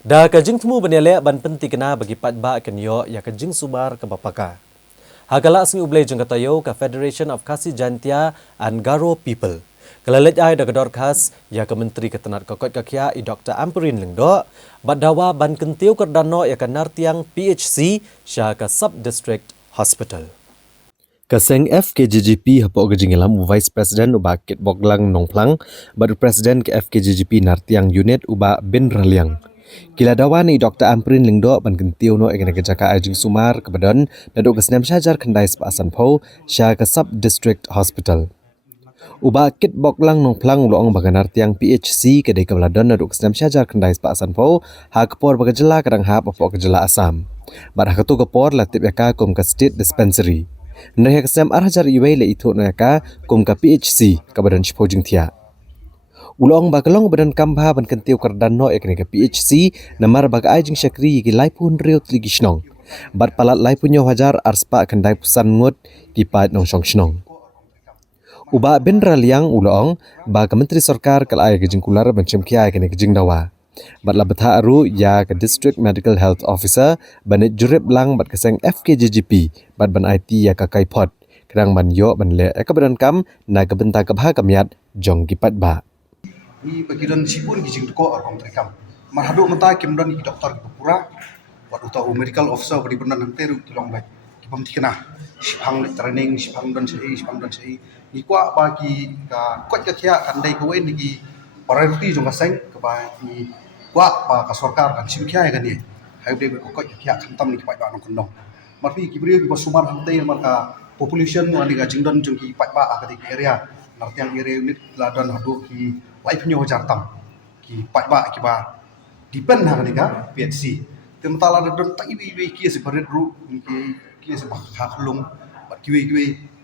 Da kajing temu benele ban penting kena bagi patba kenyo ya kajing subar ke bapaka. Hagala asing ublay jeng katayo ka Federation of Khasi Jantia and Garo People. Kalalit ay da kador khas ya ke menteri ketenat kokot kakya i Dr. Amperin lengdo badawa ban kentiw kerdano ya ke nartiang PHC sya ke Sub District Hospital. Kaseng FKJGP hapo gejingilam Vice President uba Kit Boglang Nongplang baru Presiden ke FKJGP nartiang unit uba Bin Raliang. Kila dawan ni Dr. Amperin lingdo ban kentiw no egena kejaka ajing sumar kebadan daduk kesnam syajar kendai sepasan po sya ke Sub District Hospital. Uba Kit Boglang Nongplang uloong bagan nartiang PHC kedai kebaladan daduk kesnam syajar kendai sepasan po ha kepor bagajela kadang hap apo kejela asam. Barah ketu kepor latip yaka kum ke State Dispensary. Nahya kesam arhajar iway le itu naka kum ka PHC kabadan shpojing tia. Ulong bagalong badan kambha ban kentiu kardan no ekne ka PHC namar bag ajing syakri gi laipun riut ligi shnong. Bat palat laipunyo hajar arspa kendai pusan ngut ki pat nong shong shnong. Uba Bin Raliang ulong ba ka menteri sarkar kal ay gejing kular ban chemkia ekne gejing dawa. Bat labetha aru ya ke District Medical Health Officer banit jurip lang bat keseng FKJGP bat ban IT ya ka kaipot kerang ban yo ban le ka badan kam na ka benta ka bha kamyat jong gipat ba Ni bagiran sipun gijing ko or komtrekam marhadu mata kimdan ki doktor ki pura wat utau medical officer bari benan nanteru kilong bai kipam tikena sipang training sipang dan sei ni kwa ba ki ka kwat ka kya kandai ko wen ki priority jong ka seng ka ba ki kwa ba ka sarkar kan sim kya kan ni hai de ko kwat ka kya khantam ni pa ba nong kondong marpi ki brio ki basuman hante mar ka population wani ga jingdan jong ki pa ba ka di area nartiang area unit ladan hadu ki life nyo jartam ki pa ba ki ba depend ha ni ka PHC temtala don ta iwi ki se baret ru ki se ba khaklung ba kiwi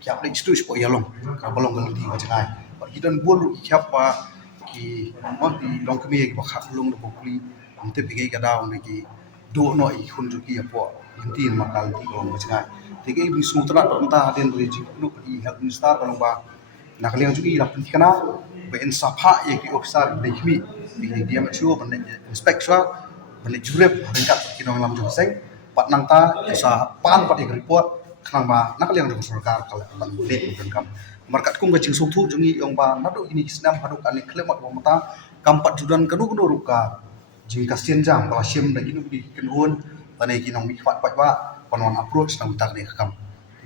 ki ap lik stu spo yalong ka bolong gal di ka jangai ba ki don bol ki ap ba ki mo di long kemi ki ba khaklung do pokli amte pige ka daw ni ki do no I khun ju ki apo intin makal di long ka jangai tege bi sutra ta den reji lu I health minister bolong ba nakaliang juga ila pentikana be insafha ye ki officer de kimi di dia machu ban inspector ban jurep ringkat kinong lam jong seng pat nang ta sa pan pat report khang ba nakaliang jong sarkar kala ban le ban kam markat kum gajing suthu jongi yong ba nadu ini snam hadu kan klemat ba mata kampat judan kanu kanu ruka jing kasien jam ba sim da inu di kenhun banai kinong mi pat pat ba panon approach nang tak ni kam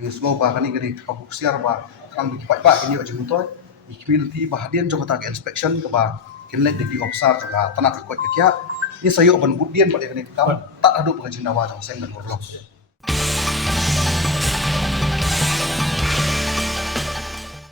ini semua ba kani gani kabuk siar ba kan bagi pak ini aja mutoy ikmilti bahadian jong tak inspection ke ba kinlek di officer juga tanat ikut kya ni sayo ban budian pada kene kam tak adu pengajin dawa jong seng dan goblok